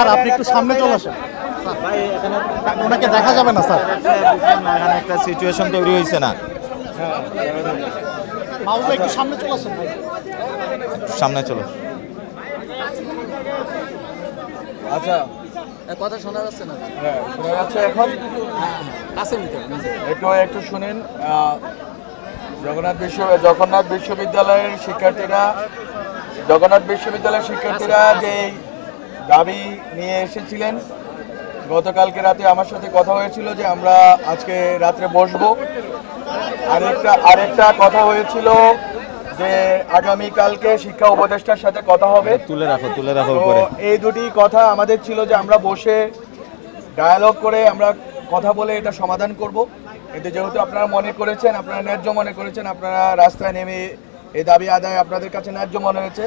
আর আপনি একটু সামনে চলে আসেন ভাই এখানে ওনাকে দেখা যাবে না স্যার। এখানে একটা সিচুয়েশন তৈরি হয়েছে না, মাউসটা একটু সামনে চলে আসেন ভাই। সামনে চলো। আচ্ছা, কথা শোনা যাচ্ছে না। হ্যাঁ শোনা যাচ্ছে এখন। কাছে নিতে একটু শুনেন। জগন্নাথ বিশ্ববিদ্যালয়ের শিক্ষার্থীরা যে দাবি নিয়ে এসেছিলেন, গতকালকে রাতে আমার সাথে কথা হয়েছিল যে আমরা আজকে রাত্রে বসবো। আরেকটা কথা হয়েছিল যে আগামীকালকে শিক্ষা উপদেষ্টার সাথে কথা হবে। তুলে রাখো তো উপরে। এই দুটি কথা আমাদের ছিল যে আমরা বসে ডায়ালগ করে আমরা কথা বলে এটা সমাধান করব। কিন্তু যেহেতু আপনারা মনে করেছেন, আপনারা ন্যায্য মনে করেছেন, আপনারা রাস্তায় নেমে এই দাবি আদায় আপনাদের কাছে ন্যায্য মনে হয়েছে,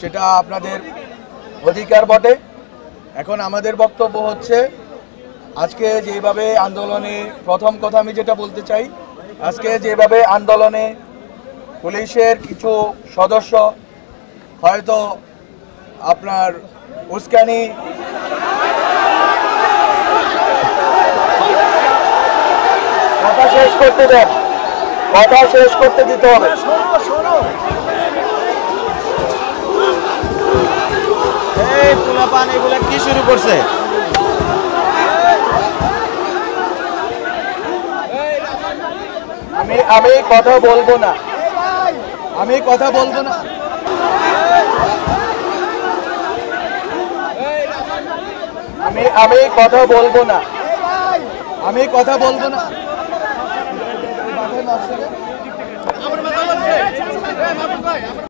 সেটা আপনাদের অধিকার বটে। এখন আমাদের বক্তব্য হচ্ছে, আজকে যেভাবে আন্দোলনে, প্রথম কথা আমি যেটা বলতে চাই, আজকে যেভাবে আন্দোলনে পুলিশের কিছু সদস্য হয়তো আপনার উস্কানি কথা শেষ করতে দেন, কথা শেষ করতে দিতে হবে। এই পোলাপান এগুলা কি শুরু করছে? আমি কথা বলবো না, আমি কথা বলবো না। আমি কথা বলবো না, আমি কথা বলবো না। আমার